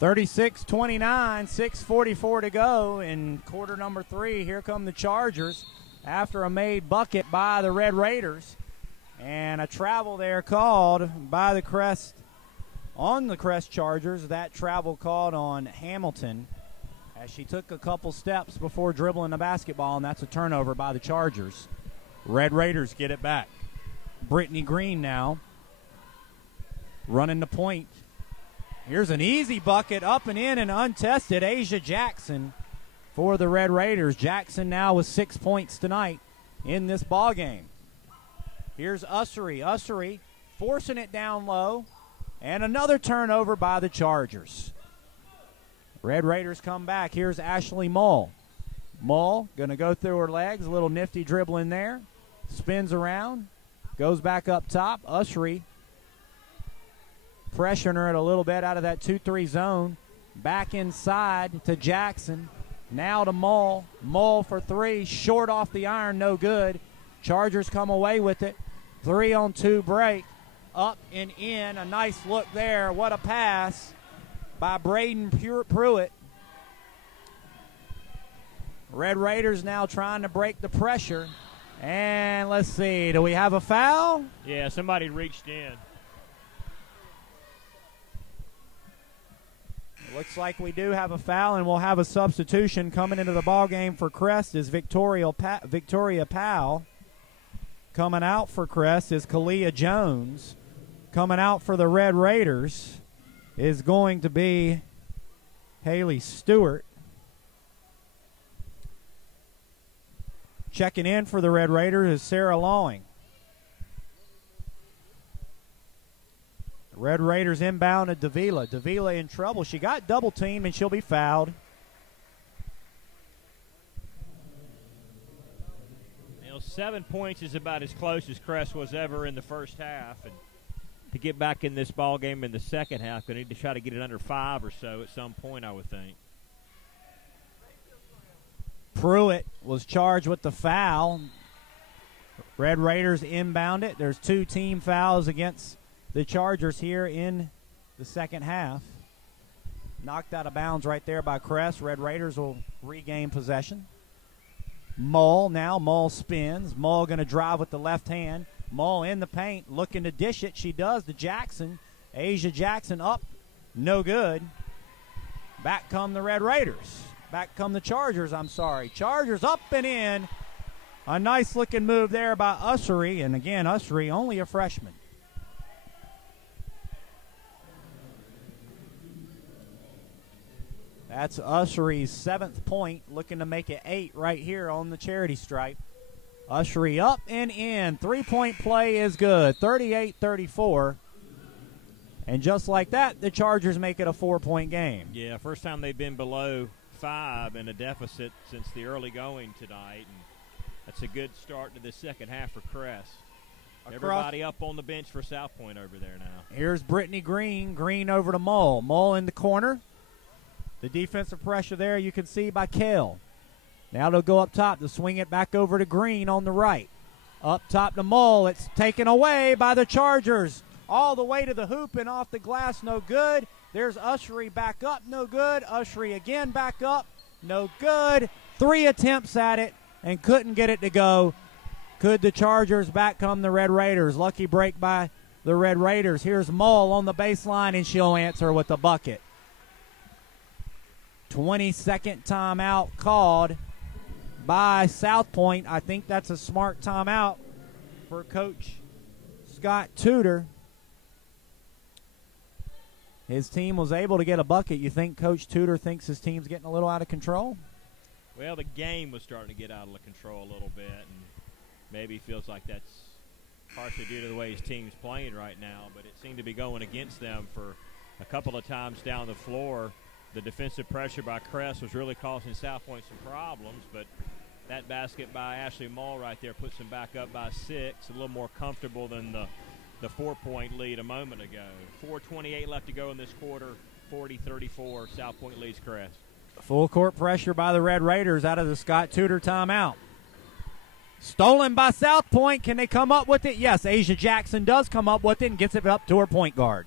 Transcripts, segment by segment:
36-29, 6:44 to go in quarter number 3. Here come the Chargers after a made bucket by the Red Raiders. And a travel there called by the Crest, on the Crest Chargers. That travel called on Hamilton as she took a couple steps before dribbling the basketball, and that's a turnover by the Chargers. Red Raiders get it back. Brittany Green now running the point. Here's an easy bucket, up and in and untested. Asia Jackson for the Red Raiders. Jackson now with 6 points tonight in this ball game. Here's Ussery. Ussery forcing it down low, and another turnover by the Chargers. Red Raiders come back. Here's Ashley Mull. Mull going to go through her legs. A little nifty dribbling there. Spins around. Goes back up top. Ussery pressuring her a little bit out of that 2-3 zone. Back inside to Jackson. Now to Mull. Mull for 3. Short off the iron. No good. Chargers come away with it. 3-on-2 break. Up and in. A nice look there. What a pass by Braden Pruitt. Red Raiders now trying to break the pressure. And let's see, do we have a foul? Yeah, somebody reached in. Looks like we do have a foul, and we'll have a substitution coming into the ball game for Crest is Victoria Powell. Coming out for Crest is Kalia Jones. Coming out for the Red Raiders is going to be Haley Stewart. Checking in for the Red Raiders is Sarah Lawing. The Red Raiders inbound to Davila. Davila in trouble. She got double teamed and she'll be fouled. 7 points is about as close as Crest was ever in the first half, and to get back in this ball game in the second half, they need to try to get it under 5 or so at some point, I would think. Pruitt was charged with the foul. Red Raiders inbound it. There's 2 team fouls against the Chargers here in the second half. Knocked out of bounds right there by Crest. Red Raiders will regain possession. Mull now. Mull spins. Mull going to drive with the left hand. Mull in the paint, looking to dish it. She does to Jackson. Asia Jackson up. No good. Back come the Red Raiders. Back come the Chargers, I'm sorry. Chargers up and in. A nice looking move there by Ussery. And again, Ussery only a freshman. That's Ussery's 7th point, looking to make it 8 right here on the charity stripe. Ussery up and in. 3-point play is good. 38-34. And just like that, the Chargers make it a 4-point game. Yeah, first time they've been below 5 in a deficit since the early going tonight. And that's a good start to the second half for Crest. Everybody up on the bench for South Point over there now. Here's Brittany Green. Green over to Mull. Mull in the corner. The defensive pressure there you can see by Kell. Now they'll go up top to swing it back over to Green on the right. Up top to Mull. It's taken away by the Chargers. All the way to the hoop and off the glass, no good. There's Ussery back up, no good. Ussery again back up, no good. 3 attempts at it and couldn't get it to go. Could the Chargers? Back come the Red Raiders. Lucky break by the Red Raiders. Here's Mull on the baseline, and she'll answer with a bucket. 22nd timeout called by South Point. I think that's a smart timeout for Coach Scott Tudor. His team was able to get a bucket. You think Coach Tudor thinks his team's getting a little out of control? Well, the game was starting to get out of control a little bit, and maybe he feels like that's partially due to the way his team's playing right now, but it seemed to be going against them for a couple of times down the floor. The defensive pressure by Crest was really causing South Point some problems, but that basket by Ashley Mull right there puts them back up by 6, a little more comfortable than the 4-point lead a moment ago. 4:28 left to go in this quarter, 40-34, South Point leads Crest. Full court pressure by the Red Raiders out of the Scott Tudor timeout. Stolen by South Point. Can they come up with it? Yes, Asia Jackson does come up with it and gets it up to her point guard.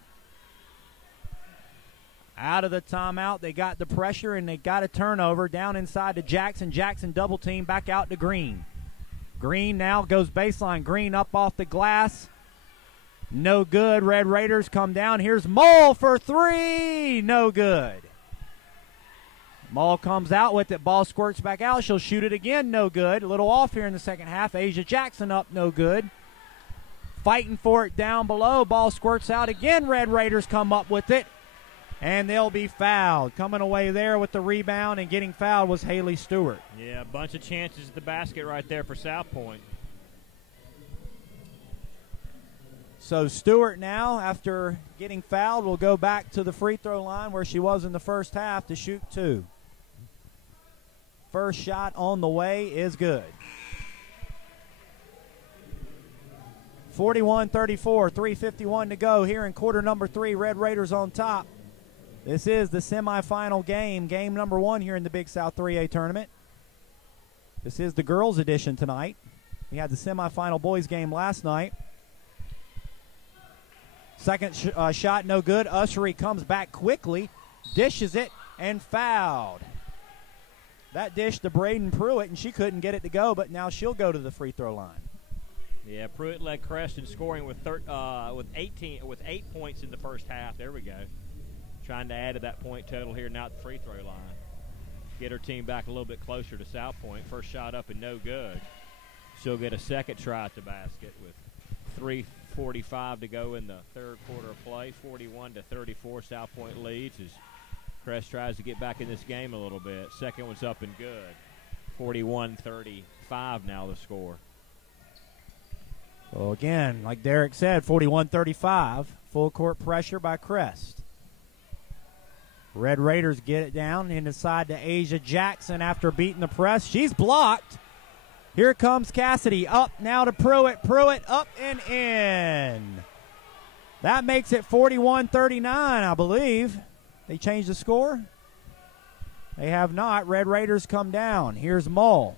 Out of the timeout, they got the pressure, and they got a turnover down inside to Jackson. Jackson double team back out to Green. Green now goes baseline. Green up off the glass. No good. Red Raiders come down. Here's Mull for three. No good. Mull comes out with it. Ball squirts back out. She'll shoot it again. No good. A little off here in the second half. Asia Jackson up. No good. Fighting for it down below. Ball squirts out again. Red Raiders come up with it, and they'll be fouled. Coming away there with the rebound and getting fouled was Haley Stewart. Yeah, a bunch of chances at the basket right there for South Point. So Stewart now, after getting fouled, will go back to the free throw line where she was in the first half to shoot two. First shot on the way is good. 41-34, 3:51 to go here in quarter number 3. Red Raiders on top. This is the semifinal game, game number 1 here in the Big South 3A tournament. This is the girls' edition tonight. We had the semifinal boys game last night. Second shot, no good. Ussery comes back quickly, dishes it, and fouled. That dish to Braden Pruitt, and she couldn't get it to go, but now she'll go to the free throw line. Yeah, Pruitt led Creston scoring with 8 points in the first half. There we go. Trying to add to that point total here now at the free throw line. Get her team back a little bit closer to South Point. First shot up and no good. She'll get a second try at the basket with 3:45 to go in the third quarter of play. 41-34, South Point leads as Crest tries to get back in this game a little bit. Second one's up and good. 41-35 now the score. So again, like Derek said, 41-35, full court pressure by Crest. Red Raiders get it down inside to Asia Jackson after beating the press. She's blocked. Here comes Cassidy. Up now to Pruitt. Pruitt up and in. That makes it 41-39, I believe. They changed the score? They have not. Red Raiders come down. Here's Mull.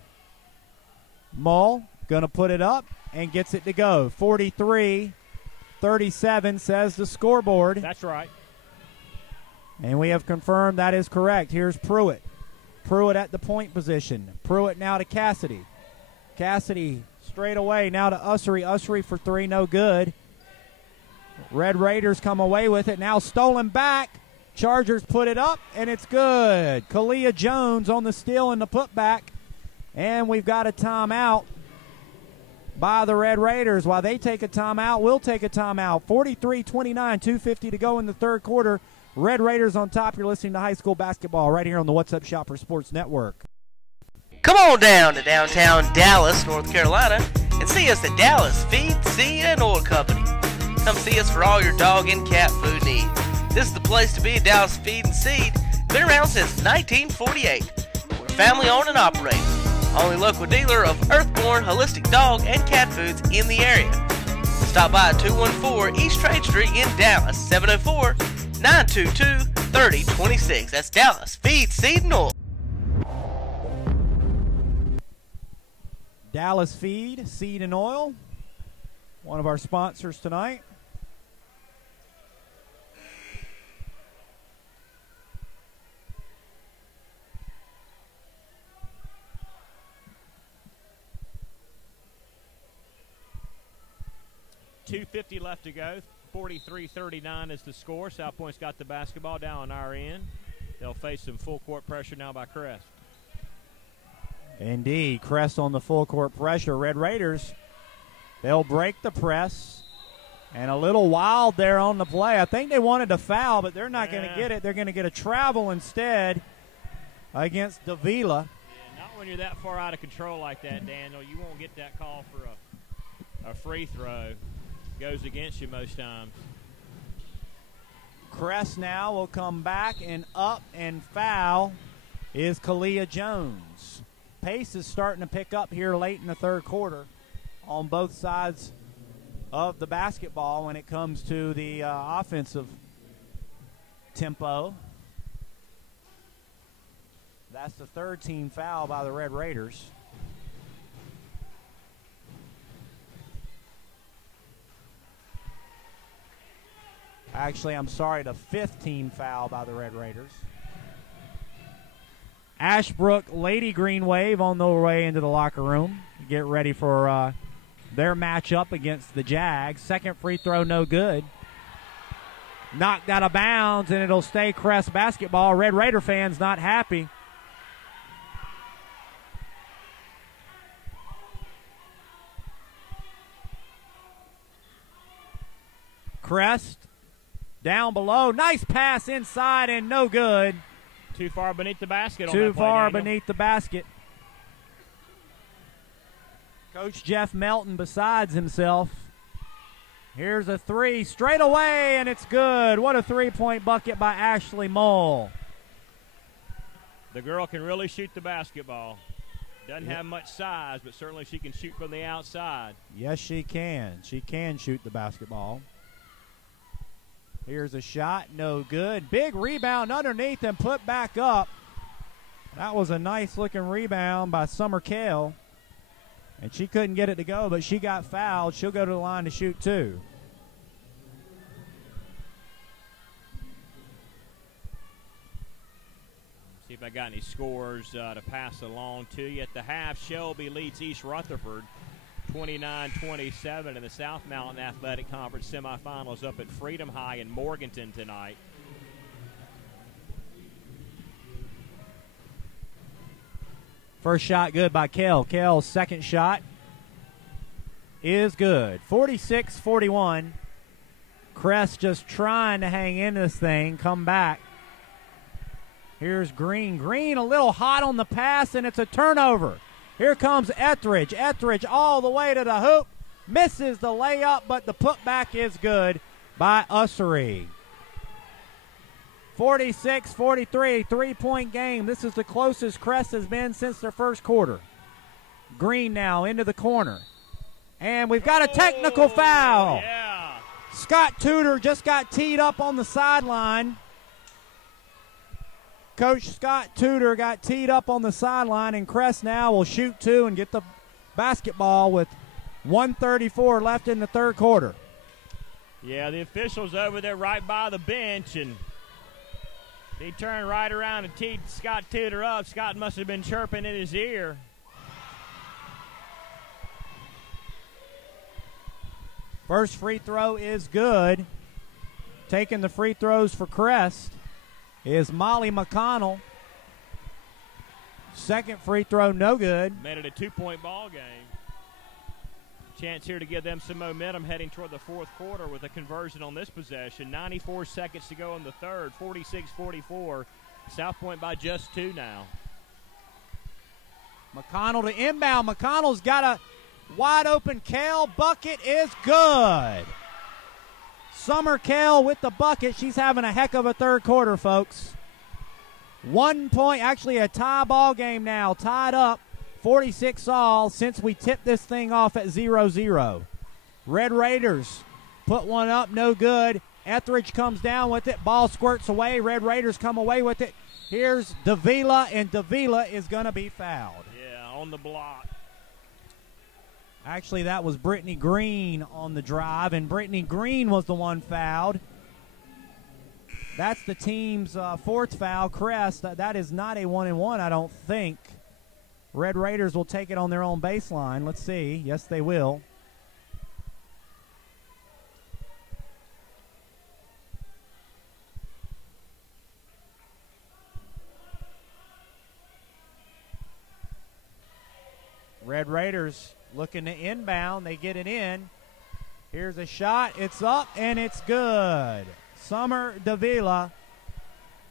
Mull going to put it up and gets it to go. 43-37 says the scoreboard. That's right. And we have confirmed that is correct. Here's Pruitt. Pruitt at the point position. Pruitt now to Cassidy. Cassidy straight away now to Ussery. Ussery for three, no good. Red Raiders come away with it. Now stolen back. Chargers put it up, and it's good. Kalia Jones on the steal and the putback. And we've got a timeout by the Red Raiders. While they take a timeout, we'll take a timeout. 43-29, 2:50 to go in the third quarter. Red Raiders on top. You're listening to high school basketball right here on the What's Up Shopper Sports Network. Come on down to downtown Dallas, North Carolina, and see us at Dallas Feed, Seed, and Oil Company. Come see us for all your dog and cat food needs. This is the place to be at Dallas Feed and Seed. Been around since 1948. We're family owned and operated. Only local dealer of Earthborn holistic dog and cat foods in the area. Stop by at 214 East Trade Street in Dallas, 704-922-3026. That's Dallas Feed, Seed, and Oil. Dallas Feed, Seed, and Oil, one of our sponsors tonight. .250 left to go. 43-39 is the score. South Point's got the basketball down on our end. They'll face some full court pressure now by Crest. Indeed, Crest on the full court pressure. Red Raiders, they'll break the press. And a little wild there on the play. I think they wanted to foul, but they're not going to get it. They're going to get a travel instead against Davila. Yeah, not when you're that far out of control like that, Daniel. You won't get that call for a free throw. Goes against you most times. Crest now will come back, and up and foul is Kalia Jones. Pace is starting to pick up here late in the third quarter on both sides of the basketball when it comes to the offensive tempo. That's the third team foul by the Red Raiders. Actually, I'm sorry, the 5th team foul by the Red Raiders. Ashbrook Lady Green Wave on their way into the locker room. Get ready for their matchup against the Jags. Second free throw, no good. Knocked out of bounds, and it'll stay Crest basketball. Red Raider fans not happy. Crest down below. Nice pass inside and no good. Too far beneath the basket. Too on that play, far Daniel. beneath the basket. Coach Jeff Melton besides himself. Here's a 3 straight away, and it's good. What a 3-point bucket by Ashley Mole. The girl can really shoot the basketball. Doesn't have much size, but certainly she can shoot from the outside. Yes, she can. She can shoot the basketball. Here's a shot, no good. Big rebound underneath and put back up. That was a nice-looking rebound by Summer Kale. And she couldn't get it to go, but she got fouled. She'll go to the line to shoot 2. See if I got any scores to pass along to you. At the half, Shelby leads East Rutherford 29-27 in the South Mountain Athletic Conference semifinals up at Freedom High in Morganton tonight. First shot good by Kale. Kale's second shot is good. 46-41. Crest just trying to hang in this thing, come back. Here's Green. Green a little hot on the pass, and it's a turnover. Here comes Etheridge. Etheridge all the way to the hoop. Misses the layup, but the putback is good by Ussery. 46-43, 3-point game. This is the closest Crest has been since their first quarter. Green now into the corner. And we've got a technical foul. Yeah. Scott Tudor just got teed up on the sideline. Coach Scott Tudor got teed up on the sideline, and Crest now will shoot 2 and get the basketball with 1:34 left in the third quarter. Yeah, the official's over there right by the bench, and he turned right around and teed Scott Tudor up. Scott must have been chirping in his ear. First free throw is good. Taking the free throws for Crest is Molly McConnell. Second free throw, no good. Made it a 2-point ball game. Chance here to give them some momentum heading toward the fourth quarter with a conversion on this possession. 94 seconds to go in the third. 46-44. South Point by just 2 now. McConnell to inbound. McConnell's got a wide open Kale. Bucket is good. Summer Kale with the bucket. She's having a heck of a third quarter, folks. 1 point, actually a tie ball game now. Tied up 46 all since we tipped this thing off at 0-0. Red Raiders put one up, no good. Etheridge comes down with it. Ball squirts away. Red Raiders come away with it. Here's Davila, and Davila is going to be fouled. Yeah, on the block. Actually, that was Brittany Green on the drive, and Brittany Green was the one fouled. That's the team's fourth foul. Crest, that is not a 1-and-1, I don't think. Red Raiders will take it on their own baseline. Let's see. Yes, they will. Red Raiders looking to inbound. They get it in. Here's a shot. It's up, and it's good. Summer Davila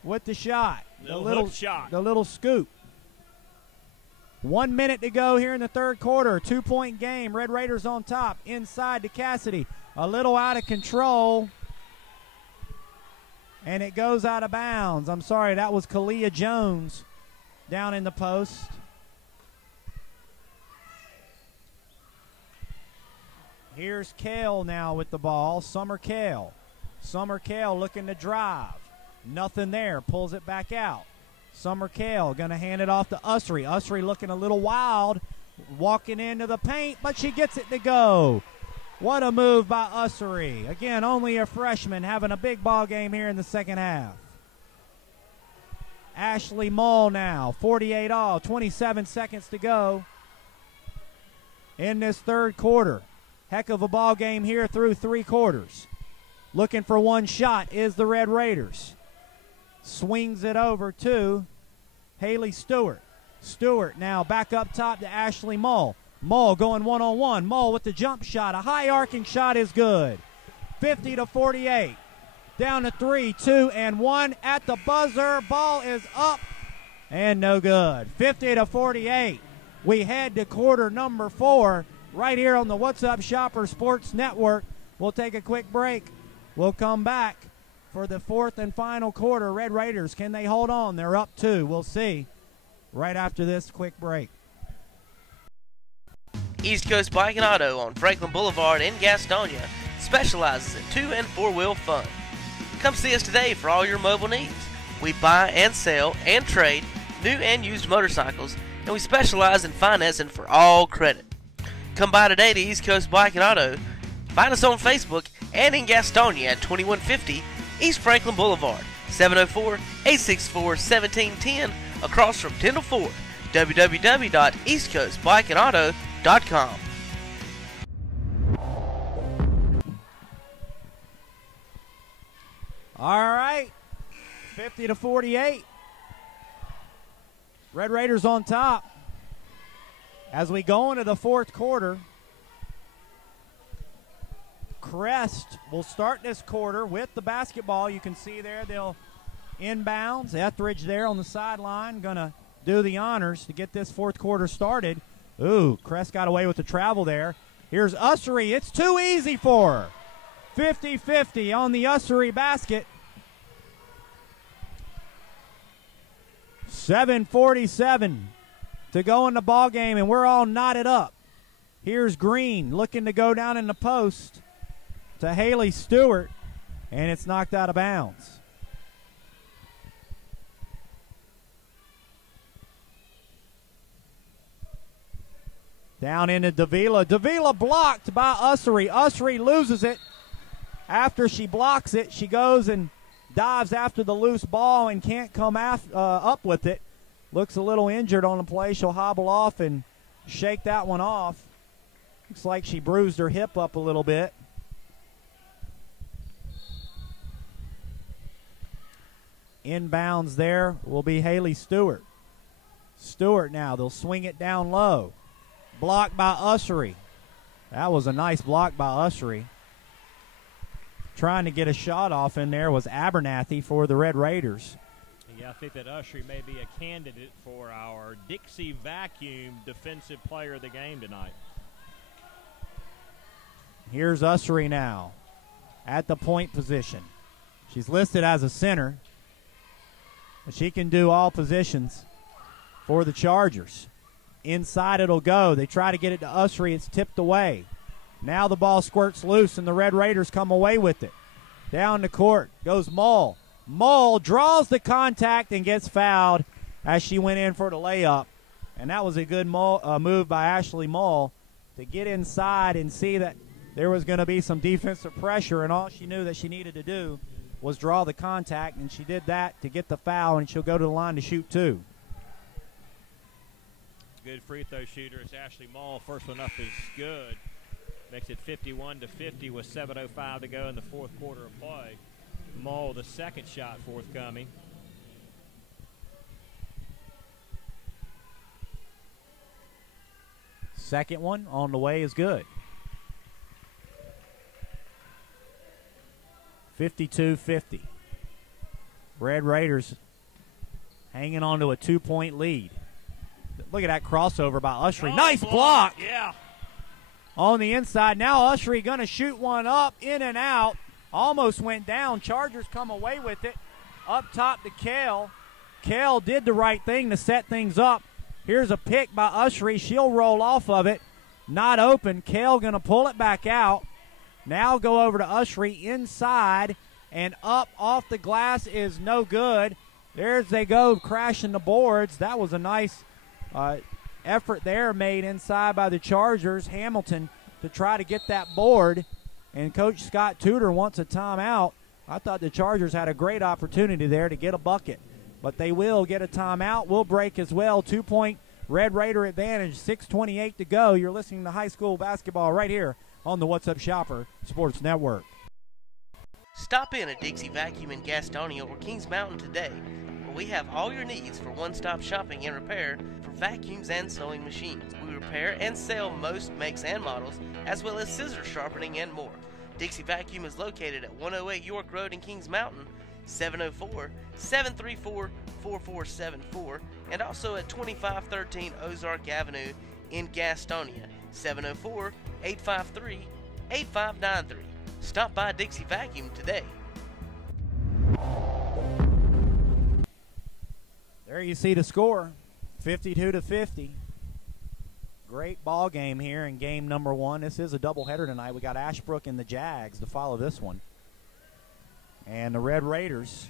with the shot. The little shot. The little scoop. 1 minute to go here in the third quarter. 2-point game. Red Raiders on top. Inside to Cassidy. A little out of control. And it goes out of bounds. I'm sorry, that was Kalia Jones down in the post. Here's Kale now with the ball. Summer Kale. Summer Kale looking to drive. Nothing there. Pulls it back out. Summer Kale going to hand it off to Ussery. Ussery looking a little wild. Walking into the paint, but she gets it to go. What a move by Ussery. Again, only a freshman having a big ball game here in the second half. Ashley Mull now, 48 all, 27 seconds to go in this third quarter. Heck of a ball game here through 3 quarters. Looking for one shot is the Red Raiders. Swings it over to Haley Stewart. Stewart now back up top to Ashley Mull. Mull going one-on-one. Mull with the jump shot. A high arcing shot is good. 50-48. Down to 3, 2, and 1 at the buzzer. Ball is up and no good. 50-48. We head to quarter number 4 right here on the What's Up Shopper Sports Network. We'll take a quick break. We'll come back for the 4th and final quarter. Red Raiders, can they hold on? They're up 2. We'll see right after this quick break. East Coast Bike and Auto on Franklin Boulevard in Gastonia specializes in 2- and 4-wheel fun. Come see us today for all your mobile needs. We buy and sell and trade new and used motorcycles, and we specialize in financing for all credit. Come by today to East Coast Bike and Auto. Find us on Facebook and in Gastonia at 2150 East Franklin Boulevard, 704-864-1710, across from Tyndall Ford. www.eastcoastbikeandauto.com. All right, 50-48. Red Raiders on top. As we go into the 4th quarter, Crest will start this quarter with the basketball. You can see there they'll inbounds. Etheridge there on the sideline going to do the honors to get this 4th quarter started. Ooh, Crest got away with the travel there. Here's Ussery. It's too easy for her. 50-50 on the Ussery basket. 7:47 to go in the ball game, and we're all knotted up. Here's Green looking to go down in the post to Haley Stewart, and it's knocked out of bounds. Down into Davila. Davila blocked by Ussery. Ussery loses it. After she blocks it, she goes and dives after the loose ball and can't come up with it. Looks a little injured on the play. She'll hobble off and shake that one off. Looks like she bruised her hip up a little bit. Inbounds there will be Haley Stewart. Stewart now, they'll swing it down low. Blocked by Ussery. That was a nice block by Ussery. Trying to get a shot off in there was Abernathy for the Red Raiders. Yeah, I think that Ussery may be a candidate for our Dixie Vacuum Defensive Player of the Game tonight. Here's Ussery now at the point position. She's listed as a center, but she can do all positions for the Chargers. Inside it'll go. They try to get it to Ussery. It's tipped away. Now the ball squirts loose, and the Red Raiders come away with it. Down the court goes Mull. Mull draws the contact and gets fouled as she went in for the layup. And that was a good move by Ashley Mull to get inside and see that there was going to be some defensive pressure, and all she knew that she needed to do was draw the contact, and she did that to get the foul, and she'll go to the line to shoot 2. Good free throw shooter. It's Ashley Mull. First one up is good. Makes it 51-50 with 7:05 to go in the 4th quarter of play. Mull, the second shot forthcoming. Second one on the way is good. 52-50. Red Raiders hanging on to a 2-point lead. Look at that crossover by Ussery. Oh, nice block. Yeah. On the inside. Now Ussery going to shoot one up, in and out. Almost went down. Chargers come away with it. Up top to Kale. Kale did the right thing to set things up. Here's a pick by Ussery. She'll roll off of it. Not open. Kale going to pull it back out. Now go over to Ussery inside and up off the glass is no good. There's they go crashing the boards. That was a nice effort there made inside by the Chargers. Hamilton to try to get that board, and Coach Scott Tudor wants a timeout. I thought the Chargers had a great opportunity there to get a bucket, but they will get a timeout. We'll break as well. 2-point Red Raider advantage, 6:28 to go. You're listening to high school basketball right here on the What's Up Shopper Sports Network. Stop in at Dixie Vacuum in Gastonia or Kings Mountain today, where we have all your needs for one-stop shopping and repair for vacuums and sewing machines. We repair and sell most makes and models, as well as scissor sharpening and more. Dixie Vacuum is located at 108 York Road in Kings Mountain, 704-734-4474, and also at 2513 Ozark Avenue in Gastonia, 704-853-8593. Stop by Dixie Vacuum today. There you see the score, 52-50. Great ball game here in game number 1. This is a doubleheader tonight. We got Ashbrook and the Jags to follow this one. And the Red Raiders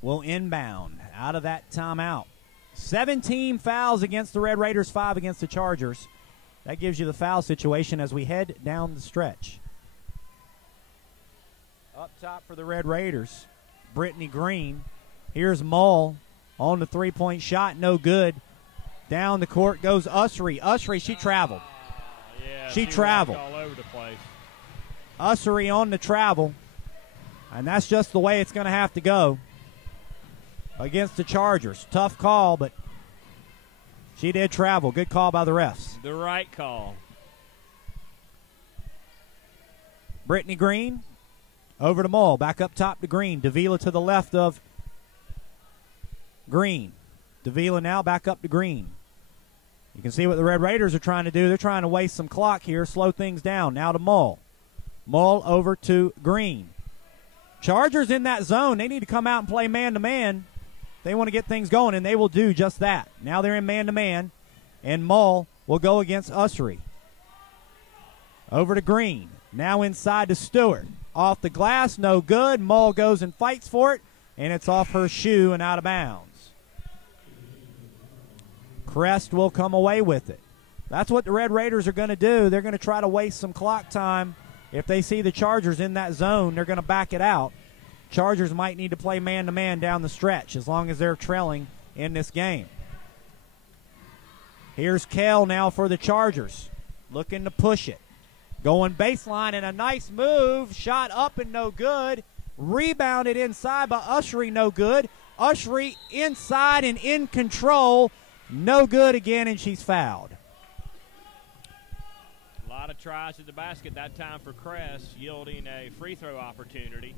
will inbound out of that timeout. 17 fouls against the Red Raiders, 5 against the Chargers. That gives you the foul situation as we head down the stretch. Up top for the Red Raiders, Brittany Green. Here's Mull on the three-point shot, no good. Down the court goes Ussery. Ussery, she traveled. Yeah, she traveled. All over the place. Ussery on the travel, and that's just the way it's going to have to go against the Chargers. Tough call, but she did travel. Good call by the refs. The right call. Brittany Green over to Mull. Back up top to Green. Davila to the left of Green. Davila now back up to Green. You can see what the Red Raiders are trying to do. They're trying to waste some clock here, slow things down. Now to Mull. Mull over to Green. Chargers in that zone. They need to come out and play man-to-man. They want to get things going, and they will do just that. Now they're in man-to-man, and Mull will go against Ussery. Over to Green. Now inside to Stewart. Off the glass, no good. Mull goes and fights for it, and it's off her shoe and out of bounds. Crest will come away with it. That's what the Red Raiders are going to do. They're going to try to waste some clock time. If they see the Chargers in that zone, they're going to back it out. Chargers might need to play man-to-man down the stretch as long as they're trailing in this game. Here's Kell now for the Chargers, looking to push it. Going baseline and a nice move. Shot up and no good. Rebounded inside by Ussery, no good. Ussery inside and in control. No good again, and she's fouled. A lot of tries at the basket that time for Crest, yielding a free throw opportunity.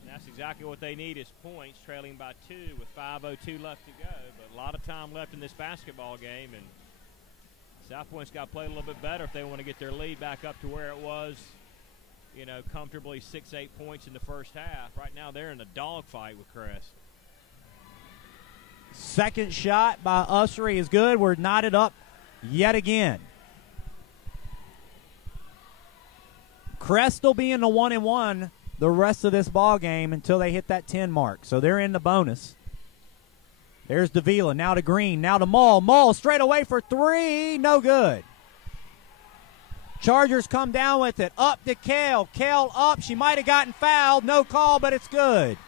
And that's exactly what they need is points, trailing by 2 with 5:02 left to go. But a lot of time left in this basketball game, and South Point's got to play a little bit better if they want to get their lead back up to where it was, you know, comfortably 6-8 points in the first half. Right now they're in a dogfight with Crest. Second shot by Ussery is good. We're knotted up yet again. Crest will be in the 1-and-1 the rest of this ball game until they hit that 10 mark. So they're in the bonus. There's Davila. Now to Green. Now to Mull. Mull straight away for 3. No good. Chargers come down with it. Up to Kell. Kell up. She might have gotten fouled. No call, but it's good.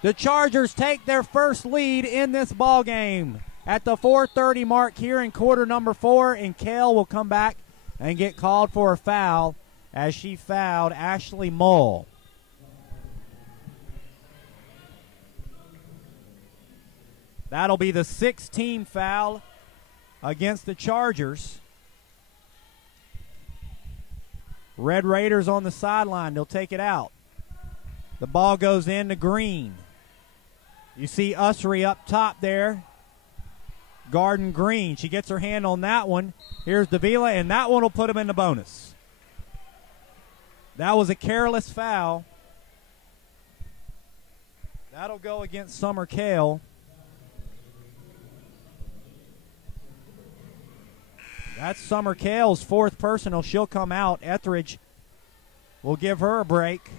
The Chargers take their first lead in this ball game at the 4:30 mark here in quarter number 4, and Kell will come back and get called for a foul as she fouled Ashley Mull. That'll be the 6th team foul against the Chargers. Red Raiders on the sideline. They'll take it out. The ball goes in to Green. You see Ussery up top there. Garden Green. She gets her hand on that one. Here's Davila, and that one will put him in the bonus. That was a careless foul. That'll go against Summer Kell. That's Summer Kell's 4th personal. She'll come out. Etheridge will give her a break.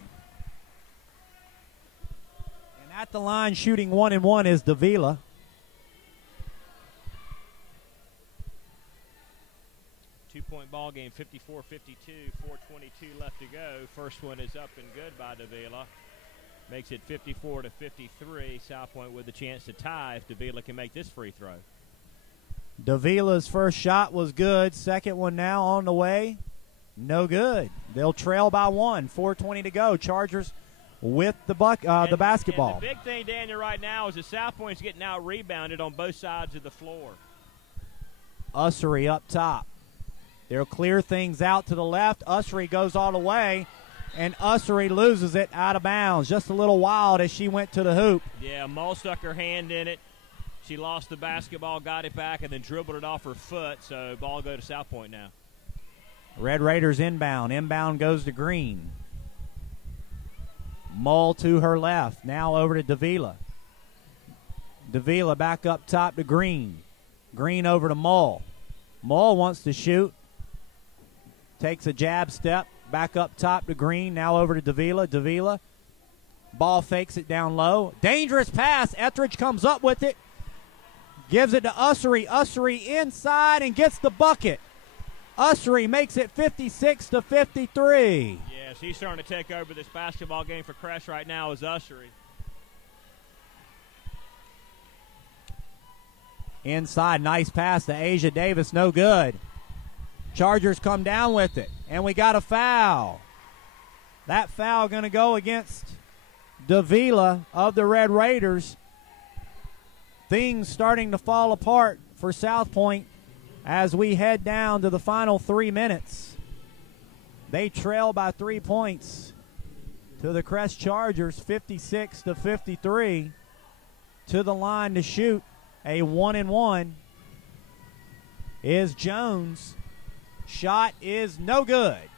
At the line shooting 1-and-1 is Davila. Point ball game, 54-52, 4:22 left to go. First one is up and good by Davila. Makes it 54-53. South Point with a chance to tie if Davila can make this free throw. Davila's first shot was good. Second one now on the way. No good. They'll trail by one. 4:20 to go. Chargers with the basketball. And the big thing, Daniel, right now is that South Point's getting out rebounded on both sides of the floor. Ussery up top. They'll clear things out to the left. Ussery goes all the way, and Ussery loses it out of bounds. Just a little wild as she went to the hoop. Yeah, Mull stuck her hand in it. She lost the basketball, got it back, and then dribbled it off her foot. So ball go to South Point now. Red Raiders inbound. Inbound goes to Green. Mull to her left. Now over to Davila. Davila back up top to Green. Green over to Mull. Mull wants to shoot. Takes a jab step. Back up top to Green. Now over to Davila. Davila. Ball fakes it down low. Dangerous pass. Etheridge comes up with it. Gives it to Ussery. Ussery inside and gets the bucket. Ussery makes it 56-53. Yes, he's starting to take over this basketball game for Crest right now is Ussery. Inside, nice pass to Asia Davis, no good. Chargers come down with it, and we got a foul. That foul going to go against Davila of the Red Raiders. Things starting to fall apart for South Point as we head down to the final 3 minutes. They trail by 3 points to the Crest Chargers, 56-53. To the line to shoot. A 1-and-1 is Jones. Shot is no good.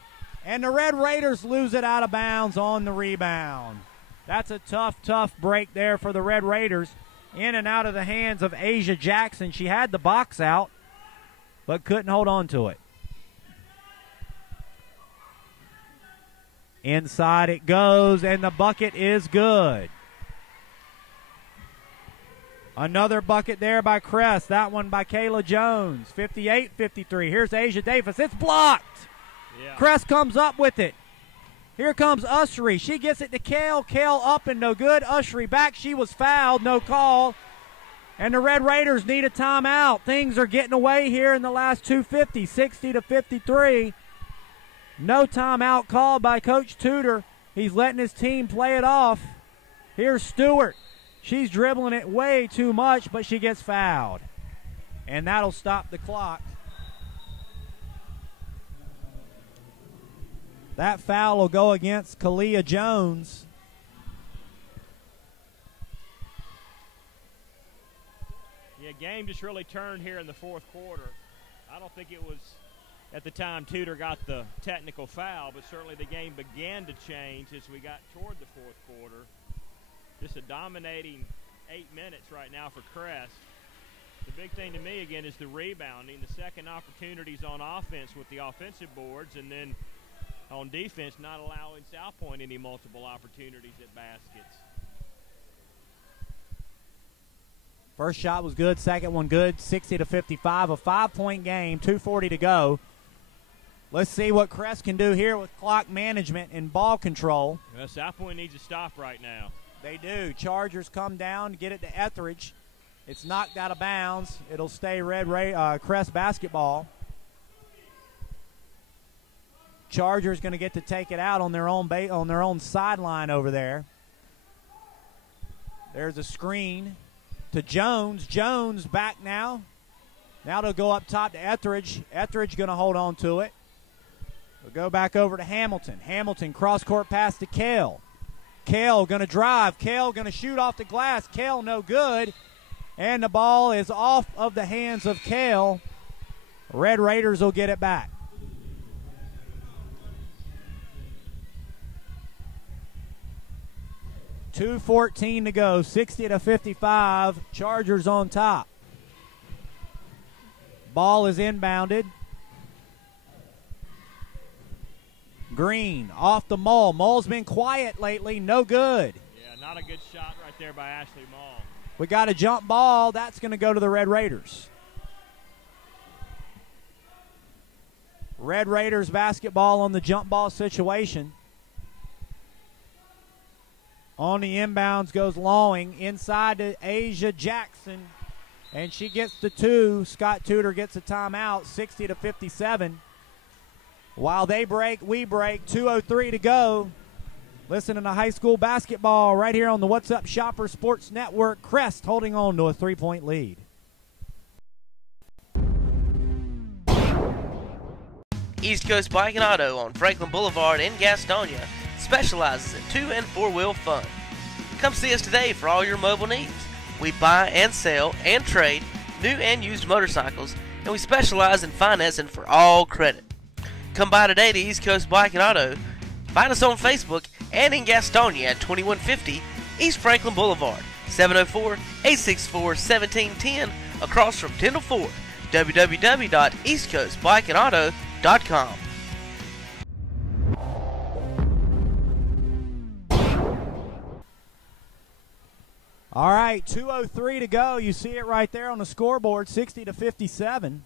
And the Red Raiders lose it out of bounds on the rebound. That's a tough break there for the Red Raiders. In and out of the hands of Asia Jackson. She had the box out, but couldn't hold on to it. Inside it goes, and the bucket is good. Another bucket there by Crest. That one by Kayla Jones. 58-53. Here's Asia Davis. It's blocked. Yeah. Crest comes up with it. Here comes Ussery. She gets it to Kale. Kale up and no good. Ussery back. She was fouled. No call. And the Red Raiders need a timeout. Things are getting away here in the last 2:50. 60-53. No timeout called by Coach Tudor. He's letting his team play it off. Here's Stewart. She's dribbling it way too much, but she gets fouled. And that'll stop the clock. That foul will go against Kalia Jones. Yeah, game just really turned here in the fourth quarter. I don't think it was at the time Tudor got the technical foul, but certainly the game began to change as we got toward the fourth quarter. Just a dominating 8 minutes right now for Crest. The big thing to me, again, is the rebounding, the second opportunities on offense with the offensive boards, and then on defense not allowing South Point any multiple opportunities at baskets. First shot was good, second one good, 60-55, a 5-point game, 2:40 to go. Let's see what Crest can do here with clock management and ball control. Well, South Point needs to stop right now. They do. Chargers come down to get it to Etheridge. It's knocked out of bounds. It'll stay Crest basketball. Chargers going to get to take it out on their own sideline over there. There's a screen to Jones. Jones back now. Now they'll go up top to Etheridge. Etheridge going to hold on to it. We'll go back over to Hamilton. Hamilton cross-court pass to Kale. Kale going to drive. Kale going to shoot off the glass. Kale no good. And the ball is off of the hands of Kale. Red Raiders will get it back. .2:14 to go, 60-55. Chargers on top. Ball is inbounded. Green off the Mull. Mull's been quiet lately. No good. Yeah, not a good shot right there by Ashley Mull. We got a jump ball. That's going to go to the Red Raiders. Red Raiders basketball on the jump ball situation. On the inbounds goes Lawing. Inside to Asia Jackson. And she gets the 2. Scott Tudor gets a timeout, 60-57. While they break, we break. 2:03 to go. Listening to high school basketball right here on the What's Up Shopper Sports Network. Crest holding on to a 3-point lead. East Coast Bike and Auto on Franklin Boulevard in Gastonia specializes in 2- and 4-wheel fun. Come see us today for all your mobile needs. We buy and sell and trade new and used motorcycles, and we specialize in financing for all credit. Come by today to East Coast Bike and Auto. Find us on Facebook and in Gastonia at 2150 East Franklin Boulevard, 704-864-1710 across from Tyndall Ford. www.eastcoastbikeandauto.com. All right, 2:03 to go. You see it right there on the scoreboard, 60-57.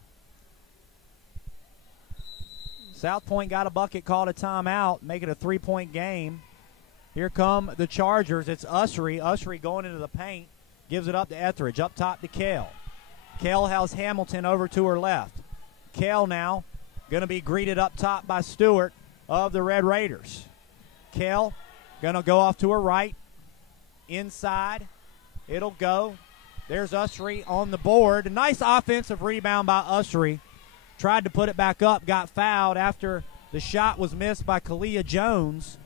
South Point got a bucket, called a timeout, make it a 3-point game. Here come the Chargers. It's Usry. Usry going into the paint, gives it up to Etheridge. Up top to Kale. Kale has Hamilton over to her left. Kale now going to be greeted up top by Stewart of the Red Raiders. Kale going to go off to her right. Inside. It'll go. There's Usry on the board. A nice offensive rebound by Usry. Tried to put it back up, got fouled after the shot was missed by Kalia Jones.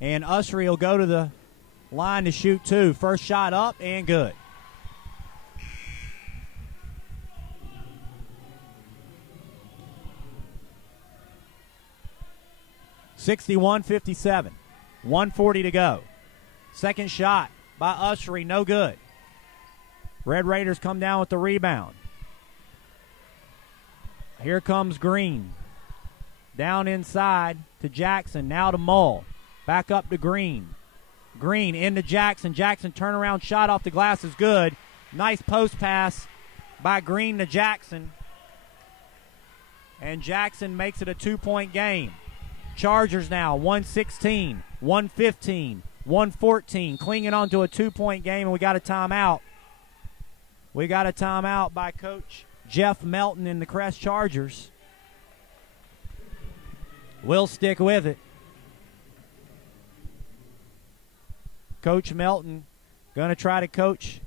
And Usry will go to the line to shoot 2. First shot up and good. (61-57). 1:40 to go. Second shot by Usry, no good. Red Raiders come down with the rebound. Here comes Green. Down inside to Jackson, now to Mull. Back up to Green. Green into Jackson. Jackson turnaround shot off the glass is good. Nice post pass by Green to Jackson. And Jackson makes it a 2-point game. Chargers now 116, 115, 114. Clinging on to a 2-point game, and we got a timeout. We got a timeout by Coach Jeff Melton in the Crest Chargers. We'll stick with it. Coach Melton going to try to coach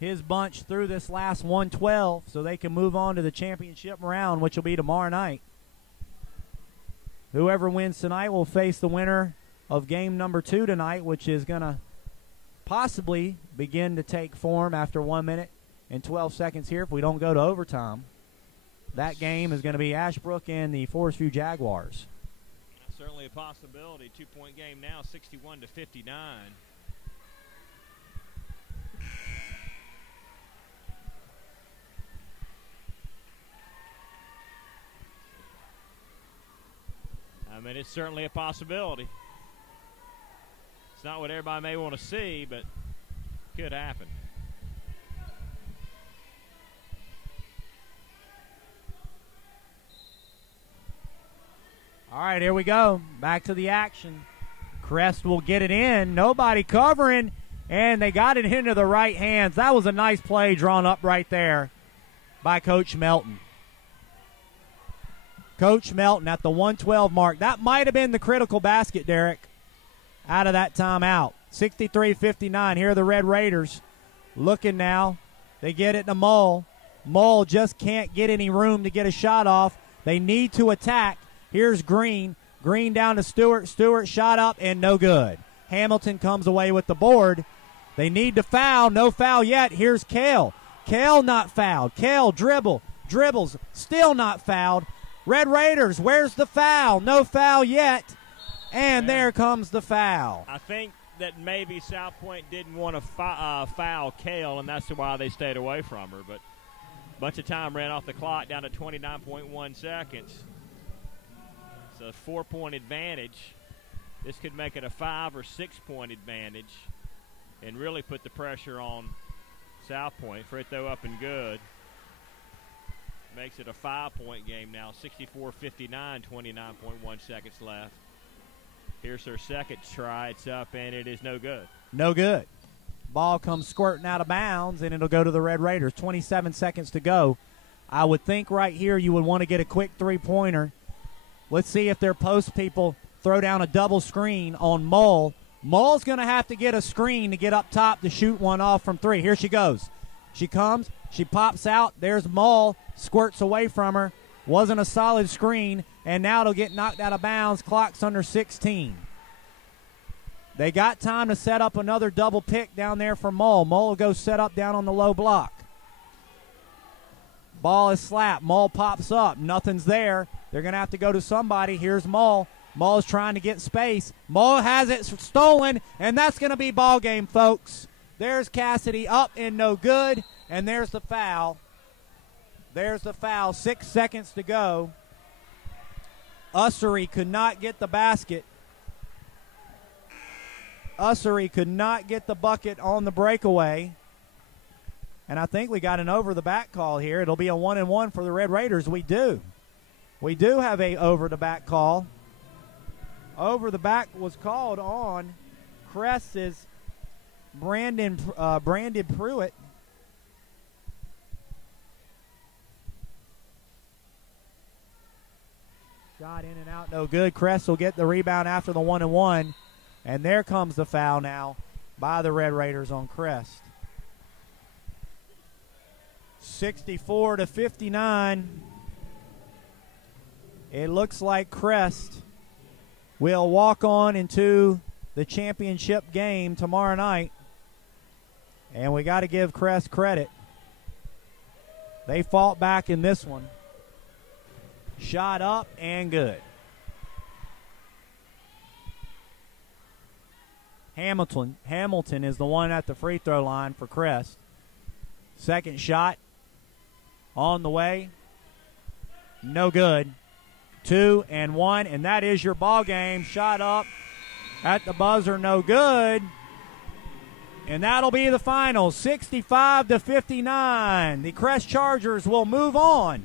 his bunch through this last 112 so they can move on to the championship round, which will be tomorrow night. Whoever wins tonight will face the winner of game number 2 tonight, which is going to possibly begin to take form after 1 minute and 12 seconds here if we don't go to overtime. That game is going to be Ashbrook and the Forest View Jaguars. Certainly a possibility. 2-point game now, 61-59. I mean, it's certainly a possibility. It's not what everybody may want to see, but could happen. All right, here we go. Back to the action. Crest will get it in. Nobody covering, and they got it into the right hands. That was a nice play drawn up right there by Coach Melton. Coach Melton at the 112 mark. That might have been the critical basket, Derek, out of that timeout. 63-59. Here are the Red Raiders looking now. They get it to Mull. Mull just can't get any room to get a shot off. They need to attack. Here's Green. Green down to Stewart. Stewart shot up and no good. Hamilton comes away with the board. They need to foul. No foul yet. Here's Kale. Kale not fouled. Kale dribbles. Still not fouled. Red Raiders, where's the foul? No foul yet. And there comes the foul. I think that maybe South Point didn't want to foul Kale, and that's why they stayed away from her. But a bunch of time ran off the clock down to 29.1 seconds. So a 4-point advantage. This could make it a 5 or 6 point advantage. and really put the pressure on South Point. Free throw up and good. Makes it a 5-point game now, 64-59, 29.1 seconds left. Here's her second try. It's up, and it is no good. No good. Ball comes squirting out of bounds, and it'll go to the Red Raiders. 27 seconds to go. I would think right here you would want to get a quick three-pointer. Let's see if their post people throw down a double screen on Mull. Mull's going to have to get a screen to get up top to shoot one off from three. Here she goes. She comes. She pops out. There's Mull. Squirts away from her. Wasn't a solid screen, and now it'll get knocked out of bounds. Clock's under 16. They got time to set up another double pick down there for Mull. Mull will go set up down on the low block. Ball is slapped. Mull pops up. Nothing's there. They're going to have to go to somebody. Here's Mull. Mull's trying to get space. Mull has it stolen, and that's going to be ball game, folks. There's Cassidy up and no good, and there's the foul. There's the foul. 6 seconds to go. Ussery could not get the basket. Ussery could not get the bucket on the breakaway. And I think we got an over-the-back call here. It'll be a 1-and-1 for the Red Raiders. We do. We do have a over-the-back call. Over-the-back was called on Crest's Brandon Pruitt. Shot in and out, no good. Crest will get the rebound after the 1-and-1. And there comes the foul now by the Red Raiders on Crest. 64-59. It looks like Crest will walk on into the championship game tomorrow night. And we got to give Crest credit. They fought back in this one. Shot up and good. Hamilton is the one at the free throw line for Crest. Second shot on the way. No good. 2-and-1, and that is your ball game. Shot up at the buzzer, no good. And that'll be the final, 65-59. The Crest Chargers will move on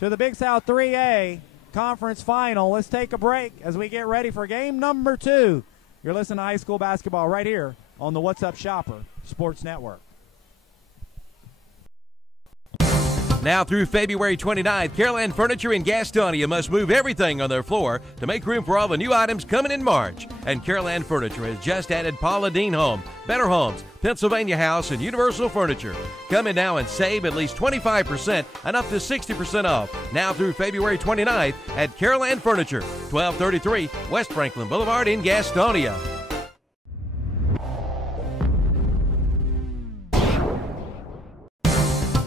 to the Big South 3A Conference Final. Let's take a break as we get ready for game number 2. You're listening to high school basketball right here on the What's Up Shopper Sports Network. Now through February 29th, Caroline Furniture in Gastonia must move everything on their floor to make room for all the new items coming in March. And Caroline Furniture has just added Paula Deen Home, Better Homes, Pennsylvania House, and Universal Furniture. Come in now and save at least 25% and up to 60% off. Now through February 29th at Caroline Furniture, 1233 West Franklin Boulevard in Gastonia.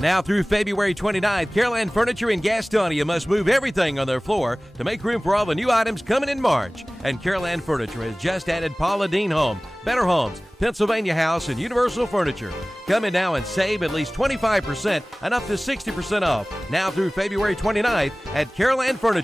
Now through February 29th, Caroline Furniture in Gastonia must move everything on their floor to make room for all the new items coming in March. And Caroline Furniture has just added Paula Deen Home, Better Homes, Pennsylvania House, and Universal Furniture. Come in now and save at least 25% and up to 60% off. Now through February 29th at Caroline Furniture.